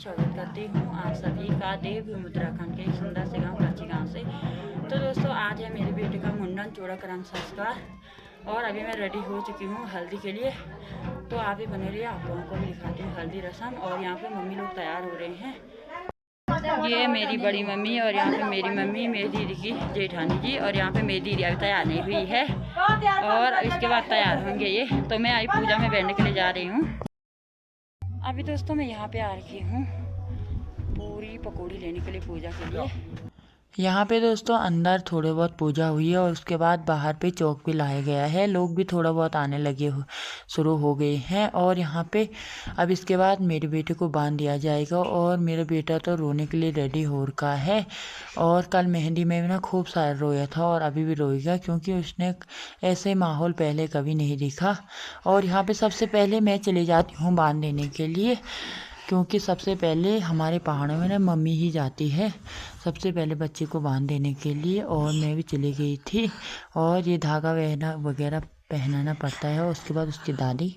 स्वागत करती हूँ आप सभी का देवभूमि उत्तराखंड के एक सुंदर से गांव प्राची गांव से। तो दोस्तों आज है मेरी बेटी का मुंडन चूड़ाकरण संस्कार और अभी मैं रेडी हो चुकी हूँ हल्दी के लिए। तो आप भी बने रहिए, आप लोगों को भी दिखाती हूँ हल्दी रस्म। और यहाँ पे मम्मी लोग तैयार हो रहे हैं। ये है मेरी बड़ी मम्मी और यहाँ पे मेरी मम्मी, मेरी दीदी की जेठानी जी, और यहाँ पे मेरी दीदी अभी तैयार नहीं हुई है और इसके बाद तैयार होंगे ये। तो मैं आई पूजा में बैठने के लिए जा रही हूँ। अभी दोस्तों मैं यहाँ पे आ रखी हूँ पूरी पकौड़ी लेने के लिए पूजा के लिए। यहाँ पे दोस्तों अंदर थोड़े बहुत पूजा हुई है और उसके बाद बाहर पे चौक भी लाया गया है। लोग भी थोड़ा बहुत आने लगे शुरू हो गए हैं। और यहाँ पे अब इसके बाद मेरे बेटे को बांध दिया जाएगा और मेरा बेटा तो रोने के लिए रेडी हो रखा है। और कल मेहंदी में भी ना खूब सारा रोया था और अभी भी रोएगा, क्योंकि उसने ऐसे माहौल पहले कभी नहीं देखा। और यहाँ पे सबसे पहले मैं चली जाती हूँ बांध देने के लिए, क्योंकि सबसे पहले हमारे पहाड़ों में ना मम्मी ही जाती है सबसे पहले बच्चे को बांध देने के लिए। और मैं भी चली गई थी और ये धागा वगैरह पहनाना पड़ता है। और उसके बाद उसकी दादी